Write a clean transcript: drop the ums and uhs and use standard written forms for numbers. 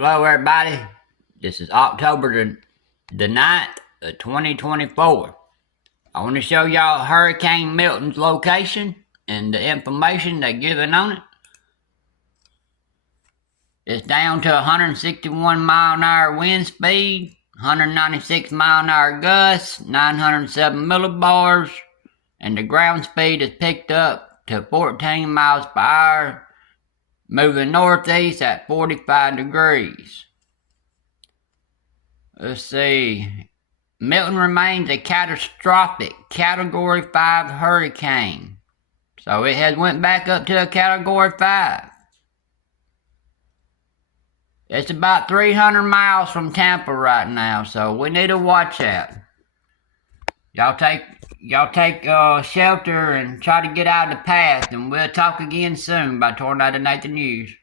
Hello everybody, this is October the 9th of 2024. I want to show y'all Hurricane Milton's location and the information they're giving on it. It's down to 161 mile an hour wind speed, 196 mile an hour gusts, 907 millibars, and the ground speed is picked up to 14 miles per hour, moving northeast at 45 degrees. Let's see. Milton remains a catastrophic Category 5 hurricane. So it has went back up to a Category 5. It's about 300 miles from Tampa right now, so we need to watch out. Y'all take shelter and try to get out of the path, and we'll talk again soon by Tornado Nathan News.